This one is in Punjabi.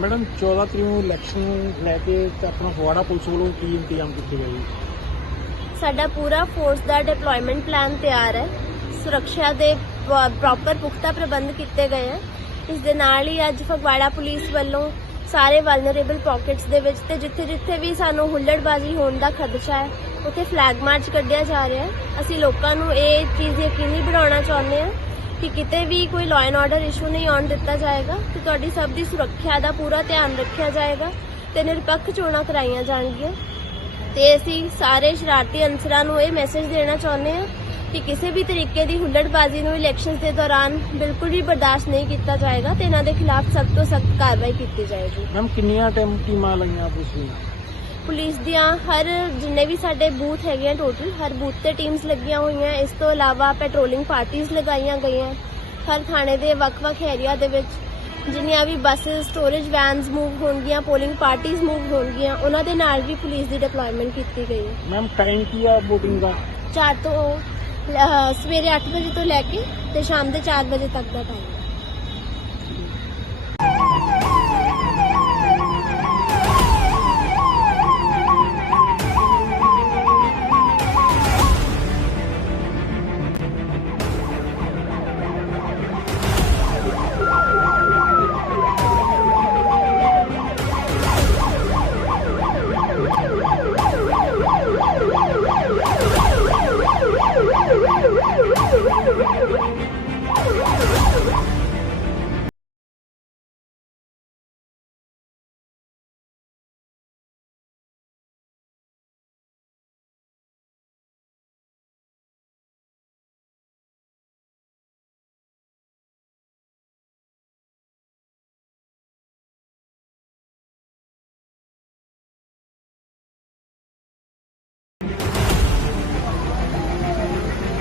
ਮੈਡਮ 14 ਤਰੀਕ ਨੂੰ ਇਲੈਕਸ਼ਨ ਨੂੰ ਲੈ ਕੇ ਤੇ ਆਪਣਾ ਫਗਵਾੜਾ ਪੁਲਿਸ ਵੱਲੋਂ ਕੀ ਇੰਤਜ਼ਾਮ ਕੀਤੇ ਗਏ ਜੀ? ਸਾਡਾ ਪੂਰਾ ਫੋਰਸ ਦਾ ਡਿਪਲੋਇਮੈਂਟ ਪਲਾਨ ਤਿਆਰ ਹੈ। ਸੁਰੱਖਿਆ ਦੇ ਪ੍ਰੋਪਰ ਪੁਖਤਾ ਪ੍ਰਬੰਧ ਕੀਤੇ ਗਏ ਹੈ। ਇਸ ਦੇ ਨਾਲ ਹੀ ਅੱਜ ਫਗਵਾੜਾ ਪੁਲਿਸ ਵੱਲੋਂ ਸਾਰੇ ਵਲਨਰੇਬਲ ਪਾਕਟਸ ਦੇ ਵਿੱਚ ਤੇ ਜਿੱਥੇ ਜਿੱਥੇ ਵੀ ਸਾਨੂੰ ਹੁੱਲੜਬਾਜ਼ੀ ਹੋਣ ਦਾ ਖਦਸ਼ਾ ਹੈ, ਉੱਥੇ ਫਲੈਗ ਮਾਰਚ ਕੱਢਿਆ ਜਾ ਰਿਹਾ ਹੈ। ਅਸੀਂ ਲੋਕਾਂ ਨੂੰ ਇਹ ਚੀਜ਼ ਯਕੀਨੀ ਬਣਾਉਣਾ ਚਾਹੁੰਦੇ ਹਾਂ ਕਿ ਕਿਤੇ ਵੀ ਕੋਈ ਲਾਅ ਐਂਡ ਆਰਡਰ ਇਸ਼ੂ ਨਹੀਂ ਆਉਣ ਦਿੱਤਾ ਜਾਏਗਾ, ਤੇ ਤੁਹਾਡੀ ਸਭ ਦੀ ਸੁਰੱਖਿਆ ਦਾ ਪੂਰਾ ਧਿਆਨ ਰੱਖਿਆ ਜਾਏਗਾ ਤੇ ਨਿਰਪੱਖ ਚੋਣਾਂ ਕਰਾਈਆਂ ਜਾਣਗੀਆਂ। ਤੇ ਅਸੀਂ ਸਾਰੇ ਸ਼ਰਾਰਤੀ ਅਨਸਰਾਂ ਨੂੰ ਇਹ ਮੈਸੇਜ ਦੇਣਾ ਚਾਹੁੰਦੇ ਹਾਂ ਕਿ ਕਿਸੇ ਵੀ ਤਰੀਕੇ ਦੀ ਹੁੱਲੜਬਾਜ਼ੀ ਨੂੰ ਇਲੈਕਸ਼ਨਸ ਦੇ ਦੌਰਾਨ ਬਿਲਕੁਲ ਵੀ ਬਰਦਾਸ਼ਤ ਨਹੀਂ ਕੀਤਾ ਜਾਏਗਾ ਤੇ ਇਹਨਾਂ ਦੇ ਖਿਲਾਫ ਸਖਤ ਤੋਂ ਸਖਤ ਕਾਰਵਾਈ ਕੀਤੀ ਜਾਏਗੀ। ਮੈਮ ਕਿੰਨੀਆਂ ਟੀਮਾਂ ਲਾਈਆਂ ਪੁਲਿਸ ਪੁਲਿਸ ਦੀਆਂ ਹਰ ਜਿੰਨੇ ਵੀ ਸਾਡੇ ਬੂਥ ਹੈਗੇ ਆ ਟੋਟਲ ਹਰ ਬੂਥ ਤੇ ਟੀਮਸ ਲੱਗੀਆਂ ਹੋਈਆਂ। ਇਸ ਤੋਂ ਇਲਾਵਾ ਪੈਟਰੋਲਿੰਗ ਪਾਰਟੀਆਂ ਲਗਾਈਆਂ ਗਈਆਂ। ਹਰ ਥਾਣੇ ਦੇ ਵੱਖ-ਵੱਖ ਏਰੀਆ ਦੇ ਵਿੱਚ ਜਿੰਨੀਆਂ ਵੀ ਬੱਸਸ ਸਟੋਰੇਜ ਵੈਨਸ ਮੂਵ ਹੋਣਗੀਆਂ ਪੋਲਿੰਗ ਪਾਰਟੀਆਂ ਮੂਵ ਹੋਣਗੀਆਂ ਉਹਨਾਂ ਦੇ ਨਾਲ ਵੀ ਪੁਲਿਸ ਦੀ ਡਿਪਲੋਇਮੈਂਟ ਕੀਤੀ ਗਈ। ਹੈ ਮੈਮ ਟਾਈਮ ਕੀ ਆ VOTING ਦਾ? 4 ਤੋਂ ਸਵੇਰੇ 8 ਵਜੇ ਤੋਂ ਲੈ ਕੇ ਤੇ ਸ਼ਾਮ ਦੇ 4 ਵਜੇ ਤੱਕ ਦਾ ਟਾਈਮ